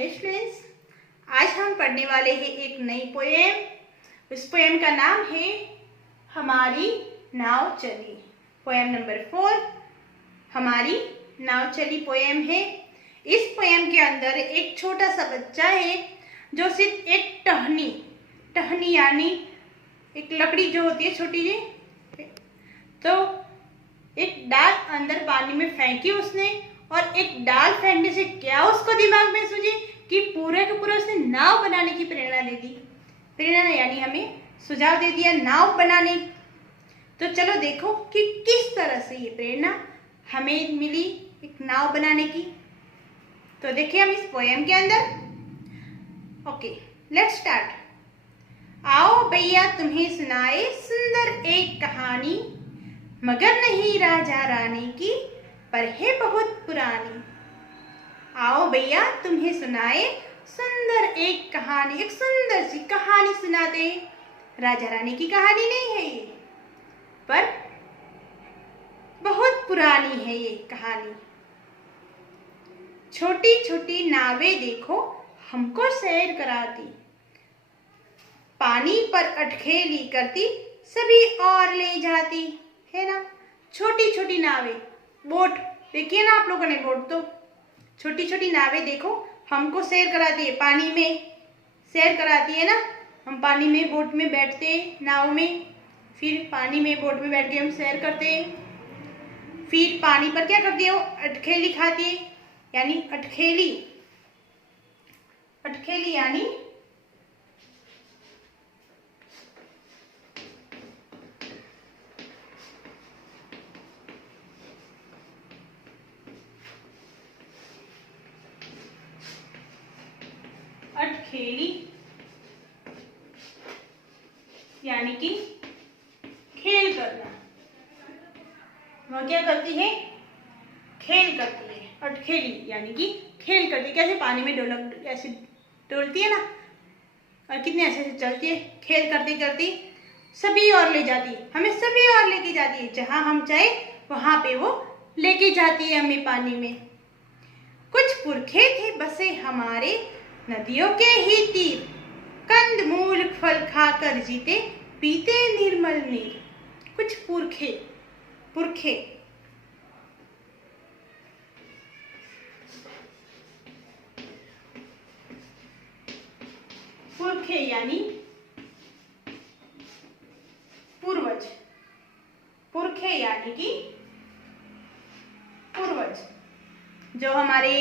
Hello students, आज हम पढ़ने वाले हैं एक नई पोएम। उस पोएम का नाम है हमारी नाव चली। पोएम नंबर 4 हमारी नाव चली पोएम है। इस पोएम के अंदर एक छोटा सा बच्चा है जो सिर्फ एक टहनी यानी एक लकड़ी जो होती है छोटी जी, तो एक डाल अंदर पानी में फेंकी उसने, और एक डाल फेंकने से क्या उसको दिमाग में सूझी कि पूरे के पूरे उसने नाव बनाने की प्रेरणा दे दी। प्रेरणा यानी हमें सुझाव दे दिया नाव बनाने। तो चलो देखो कि किस तरह से ये प्रेरणा हमें मिली एक नाव बनाने की। तो देखिए हम इस पोएम के अंदर। Okay, let's start. आओ भैया तुम्हें सुनाए सुंदर एक कहानी, मगर नहीं राजा रानी की पर है बहुत पुरानी। आओ भैया तुम्हें सुनाए सुंदर एक कहानी, एक सुंदर सी कहानी सुनाते। राजा रानी की कहानी नहीं है ये, पर बहुत पुरानी है ये कहानी। छोटी छोटी नावें देखो हमको सैर कराती, पानी पर अटखेली करती सभी और ले जाती, है ना। छोटी छोटी नावें, बोट देखिए ना आप लोगों ने, बोट तो छोटी छोटी नावें देखो हमको सैर कराती है, पानी में सैर कराती है ना। हम पानी में बोट में बैठते नाव में, फिर पानी में बोट में बैठ के हम सैर करते हैं। फिर पानी पर क्या करती है वो अटखेली खाती है, यानी अटखेली यानी अटखेली यानी कि खेल करना। वह क्या करती है? खेल करती है। अटखेली यानी कि खेल करती है। कैसे पानी में डोलक ऐसे डोलती है ना, और कितने ऐसे ऐसे चलती है, खेल करती करती सभी और ले जाती है, हमें सभी और लेके जाती है। जहां हम चाहे वहां पे वो लेके जाती है हमें पानी में। कुछ पुरखे थे बसे हमारे नदियों के ही तीर, कंद मूल फल खाकर जीते पीते निर्मल नीर। कुछ पुरखे यानी पूर्वज। पुरखे यानी कि पूर्वज, जो हमारे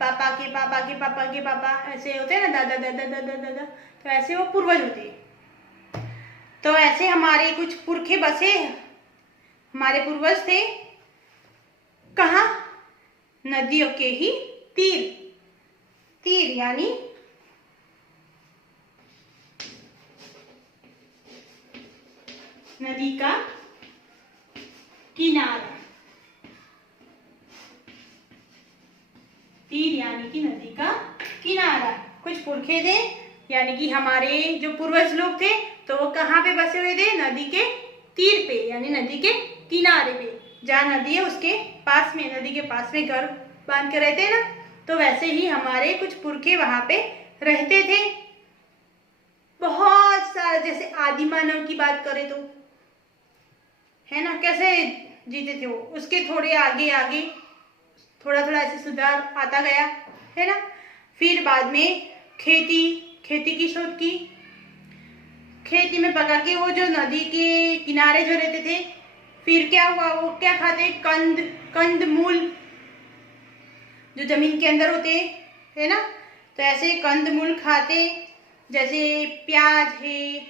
पापा के पापा के पापा के पापा ऐसे होते हैं ना, दादा दादा दादा दादा, तो ऐसे वो पूर्वज होते हैं। तो ऐसे हमारे कुछ पुरखे बसे, हमारे पूर्वज थे कहाँ? नदियों के ही तीर यानी नदी का किनारा। तीर यानी कि नदी का किनारा। कुछ पुरखे थे यानी कि हमारे जो पूर्वज लोग थे, तो वो कहाँ पे बसे हुए थे? नदी के तीर पे, यानी नदी के किनारे पे। जहाँ नदी है उसके पास में, नदी के पास में घर बांध के रहते हैं ना, तो वैसे ही हमारे कुछ पुरखे वहां पे रहते थे। बहुत सारे, जैसे आदि मानव की बात करें तो, है ना, कैसे जीते थे वो। उसके थोड़े आगे आगे थोड़ा थोड़ा ऐसे सुधार आता गया, है ना। फिर बाद में खेती की शोध की। खेती में पका के वो जो नदी के किनारे जो रहते थे, फिर क्या हुआ, वो क्या खाते? कंद मूल जो जमीन के अंदर होते है ना, तो ऐसे कंद मूल खाते, जैसे प्याज है,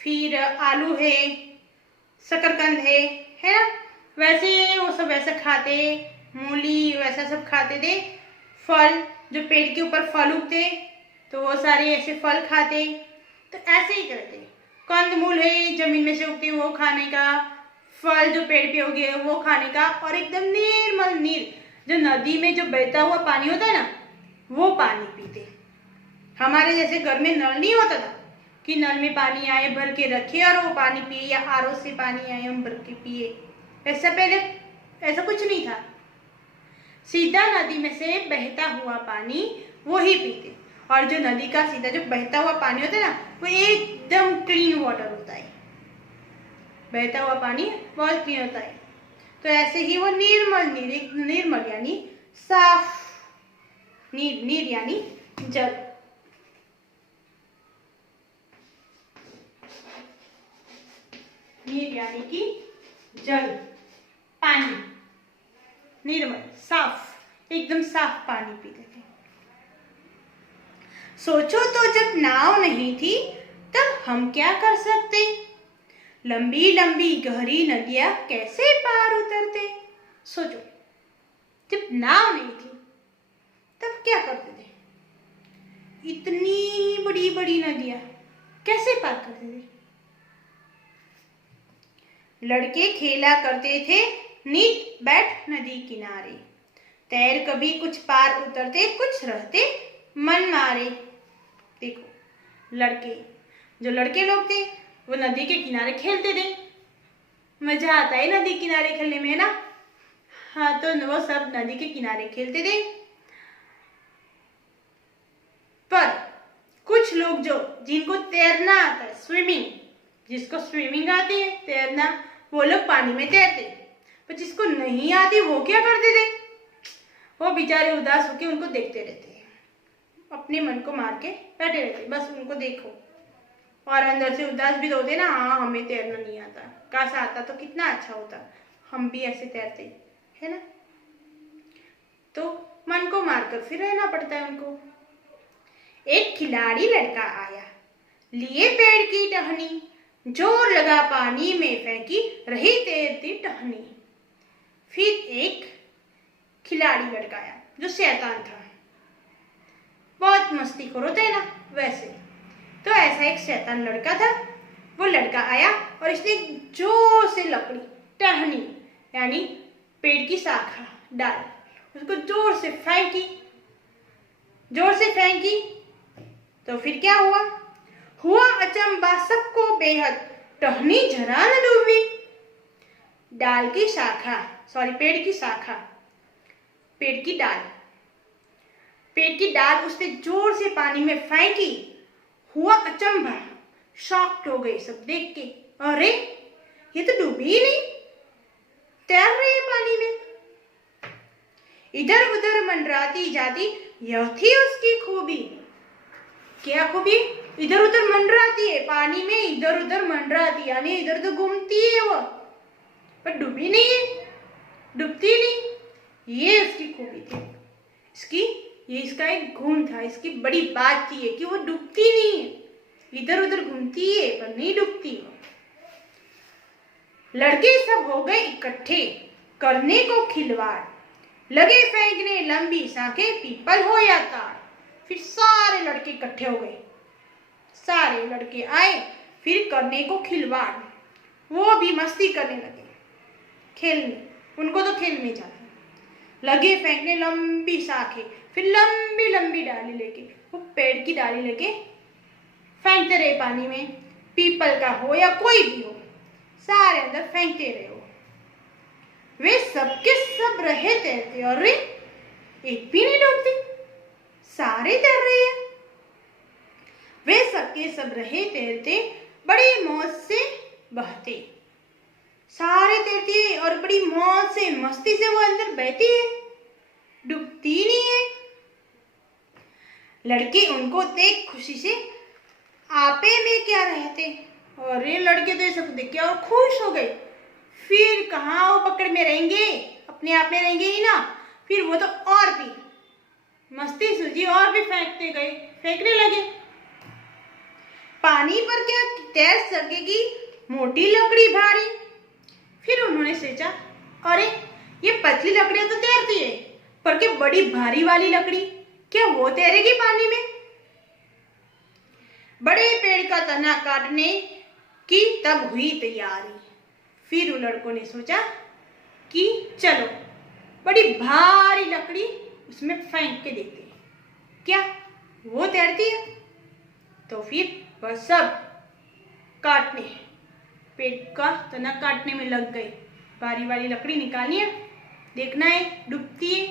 फिर आलू है, शकरकंद है ना, वैसे वो सब वैसे खाते, मूली वैसा सब खाते थे। फल, जो पेड़ के ऊपर फल उगते तो वो सारे ऐसे फल खाते। तो ऐसे ही करते, कंद मूल है जमीन में से उगते वो खाने का, फल जो पेड़ पे उगे वो खाने का, और एकदम निर्मल नीर जो नदी में जो बहता हुआ पानी होता है ना, वो पानी पीते। हमारे जैसे घर में नल नहीं होता था कि नल में पानी आए भर के रखे और वो पानी पिए, या आरओ से पानी आए हम भर के पिए, ऐसा पहले ऐसा कुछ नहीं था। सीधा नदी में से बहता हुआ पानी वो ही पीते। और जो नदी का सीधा जो बहता हुआ पानी होता है ना, वो एकदम क्लीन वाटर होता है। बहता हुआ पानी बहुत क्लीन होता है। तो ऐसे ही वो निर्मल, निर्मल यानी साफ, नीर यानी जल। नीर यानी कि जल, पानी, निर्मल, साफ, एकदम साफ पानी पी लेते। सोचो तो जब नाव नहीं थी तब हम क्या कर सकते? लंबी लंबी गहरी नदियां कैसे पार उतरते? सोचो, जब नाव नहीं थी तब क्या करते थे? इतनी बड़ी बड़ी नदियां कैसे पार करते थे? लड़के खेला करते थे नित बैठ नदी किनारे, तैर कभी कुछ पार उतरते, कुछ रहते मन मारे। देखो, जो लड़के लोग थे वो नदी के किनारे खेलते थे। मजा आता है नदी किनारे खेलने में, है ना? हाँ, तो वो सब नदी के किनारे खेलते थे। पर कुछ लोग जिनको तैरना आता है, स्विमिंग, जिसको स्विमिंग आती है, तैरना, वो लोग पानी में तैरते। पर जिसको नहीं आती वो क्या करते थे? वो बेचारे उदास होकर उनको देखते रहते, अपने मन को मार के बैठे रहते, बस उनको देखो। और अंदर से उदास भी होते ना, हाँ हमें तैरना नहीं आता, काश आता तो कितना अच्छा होता, हम भी ऐसे तैरते, है ना? तो मन को मारकर फिर रहना पड़ता है उनको। एक खिलाड़ी लड़का आया, लिए पेड़ की टहनी, जोर लगा पानी में फेंकी, रही तैरती टहनी। फिर एक खिलाड़ी लड़का आया जो शैतान था, बहुत मस्तीखोर होता है ना, वैसे। तो ऐसा एक शैतान लड़का था। वो लड़का आया और इसने जोर से लकड़ी, टहनी यानी पेड़ की शाखा, डाल, उसको जोर से फेंकी। तो फिर क्या हुआ अचंबा सबको बेहद, टहनी जरा न डूबी। पेड़ की डाल उसने जोर से पानी में फेंकी। हुआ अचंभा, शॉक्ड हो गए सब देख के, अरे ये तो डूबी ही नहीं, तैर रही है पानी में। इधर उधर मंडराती जाती, यह थी उसकी खूबी। क्या खूबी? इधर उधर मंडराती है पानी में, इधर उधर मंडराती यानी इधर उधर घूमती है वो, पर डूबी नहीं है, डूबती नहीं। ये उसकी खूबी थी, इसका एक गुण था, इसकी बड़ी बात थी कि वो डूबती नहीं है, इधर उधर घूमती है पर नहीं डूबती। लड़के सब हो गए इकट्ठे, करने को खिलवाड़, लगे फेंकने लंबी शाखें, पीपल हो या ताड़। फिर सारे लड़के इकट्ठे हो गए, सारे लड़के आए, फिर करने को खिलवाड़, वो भी मस्ती करने लगे, खेलने, उनको तो खेल में जाता। लगे फेंकने लंबी शाखें, फिर लंबी लंबी डाली लेके, वो पेड़ की डाली लेके फेंकते रहे पानी में, पीपल का हो या कोई भी हो, सारे अंदर फेंकते रहे हो। वे सबके सब रहे तैरते, और एक भी नहीं डूबती, सारे तैर रहे हैं। वे सबके सब रहे तैरते, बड़ी मौज से बहते, सारे तैरती है और बड़ी मौज से मस्ती से वो अंदर बहती है, डूबती नहीं है। लड़के उनको देख खुशी से आपे में क्या रहते, और ये लड़के तो सब देख के और खुश हो गए। फिर कहाँ वो पकड़ में रहेंगे, अपने आप में रहेंगे ही ना, फिर वो तो और भी मस्ती सूझी, और भी फेंकने लगे। पानी पर क्या तैर सकेगी मोटी लकड़ी भारी। फिर उन्होंने सोचा, अरे ये पतली लकड़ियां तो तैरती है, पर क्या बड़ी भारी वाली लकड़ी, क्या वो तैरेगी पानी में? बड़े पेड़ का तना काटने की तब हुई तैयारी। फिर उन लड़कों ने सोचा कि चलो बड़ी भारी लकड़ी उसमें फेंक के देखते हैं, क्या वो तैरती है? तो फिर वह सब काटने, पेड़ का तना काटने में लग गए। भारी वाली लकड़ी निकालनी है, देखना है डूबती है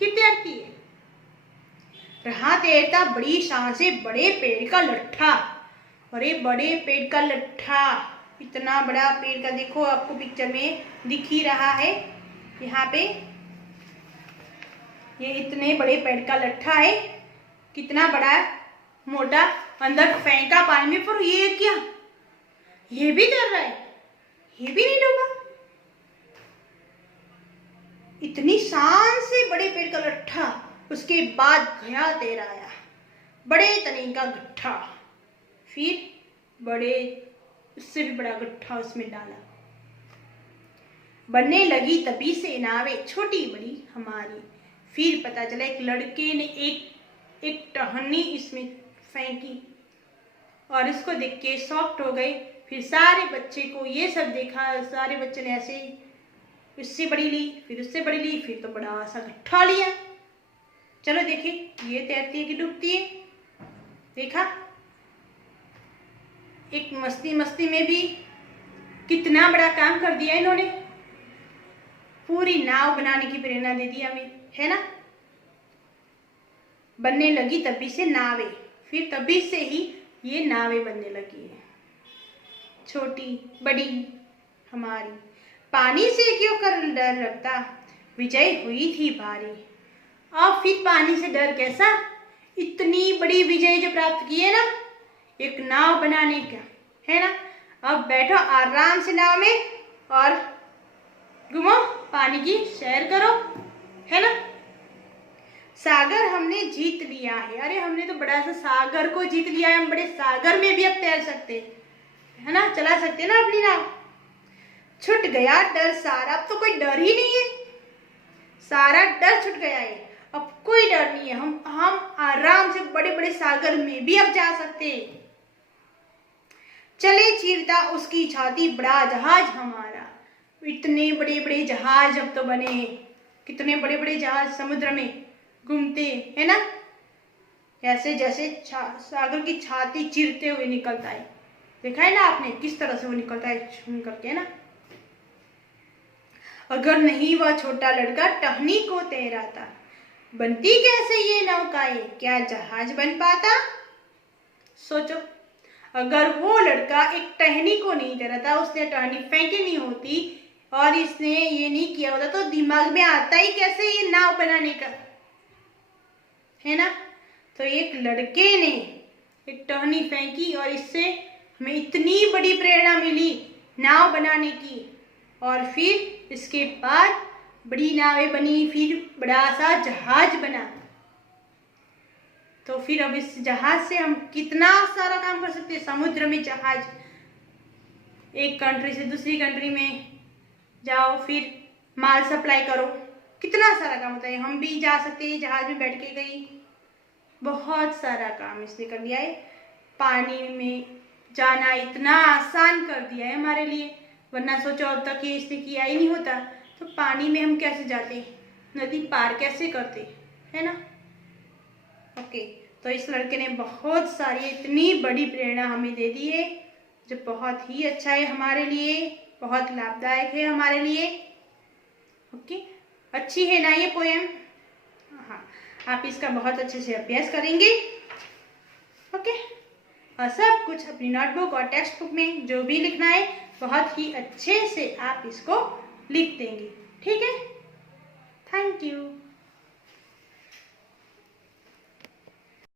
कि तैरती है। रहा तैरता बड़ी शान से बड़े पेड़ का लट्ठा। अरे बड़े पेड़ का लट्ठा, इतना बड़ा पेड़ का, देखो आपको पिक्चर में दिख ही रहा है यहाँ पे, ये इतने बड़े पेड़ का लट्ठा है, कितना बड़ा मोटा, अंदर फेंका पानी में, पर ये क्या, ये भी तैर रहा है, ये भी नहीं डूबा। इतनी शान से बड़े पेड़ का लट्ठा, उसके बाद गया तैराया बड़े तने का गट्ठा, फिर बड़े उससे भी बड़ा गट्ठा उसमें डाला। बनने लगी तभी से नावें छोटी बड़ी हमारी। फिर पता चला एक लड़के ने एक टहनी इसमें फेंकी और इसको देख के शॉक्ड हो गए। फिर सारे बच्चे को ये सब देखा, सारे बच्चे ने ऐसे उससे बड़ी ली, फिर उससे बड़ी ली, फिर तो बड़ा सा गट्ठा लिया। चलो देखिए ये तैरती है कि डूबती है। देखा, एक मस्ती मस्ती में भी कितना बड़ा काम कर दिया इन्होंने, पूरी नाव बनाने की प्रेरणा दे दी हमें, है ना। बनने लगी तभी से नावें, फिर तभी से ही ये नावें बनने लगी है, छोटी बड़ी हमारी। पानी से क्यों कर डर रखता, विजय हुई थी भारी। अब फिर पानी से डर कैसा, इतनी बड़ी विजय जो प्राप्त की है ना, एक नाव बनाने का, है ना। अब बैठो आराम से नाव में और घूमो, पानी की सैर करो, है ना। सागर हमने जीत लिया है। अरे हमने तो बड़ा सा सागर को जीत लिया है, हम बड़े सागर में भी अब तैर सकते हैं, है ना, चला सकते हैं ना अपनी नाव। छूट गया डर सारा, अब तो कोई डर ही नहीं है, सारा डर छूट गया है, अब कोई डर नहीं है। हम आराम से बड़े बड़े सागर में भी अब जा सकते हैं। चले चीरता उसकी छाती बड़ा जहाज हमारा। इतने बड़े बड़े जहाज अब तो बने हैं, कितने बड़े बड़े जहाज समुद्र में घूमते, है ना। ऐसे जैसे सागर की छाती चीरते हुए निकलता है, देखा है ना आपने किस तरह से वो निकलता है छून करके, है ना। अगर नहीं वह छोटा लड़का टहनी को तैराता, बनती कैसे ये नौकाएं, क्या जहाज बन पाता। सोचो, अगर वो लड़का एक टहनी को नहीं तैराता, उसने टहनी फेंकी नहीं होती और इसने ये नहीं किया होता, तो दिमाग में आता ही कैसे ये नाव बनाने का, है ना। तो एक लड़के ने एक टहनी फेंकी और इससे हमें इतनी बड़ी प्रेरणा मिली नाव बनाने की, और फिर इसके बाद बड़ी नावें बनी, फिर बड़ा सा जहाज बना। तो फिर अब इस जहाज से हम कितना सारा काम कर सकते हैं। समुद्र में जहाज, एक कंट्री से दूसरी कंट्री में जाओ, फिर माल सप्लाई करो, कितना सारा काम होता है। हम भी जा सकते हैं जहाज में बैठ के कहीं, बहुत सारा काम इसने कर दिया है। पानी में जाना इतना आसान कर दिया है हमारे लिए, वरना सोचो अब तक ये इसने किया ही नहीं होता, तो पानी में हम कैसे जाते, नदी पार कैसे करते, है ना। ओके, तो इस लड़के ने बहुत सारी इतनी बड़ी प्रेरणा हमें दे दी है, जो बहुत ही अच्छा है हमारे लिए, बहुत लाभदायक है हमारे लिए। ओके, अच्छी है ना ये पोएम। हाँ, आप इसका बहुत अच्छे से अभ्यास करेंगे। ओके, और सब कुछ अपनी नोटबुक और टेक्स्ट बुक में जो भी लिखना है बहुत ही अच्छे से आप इसको लिख देंगे, ठीक है। Thank you.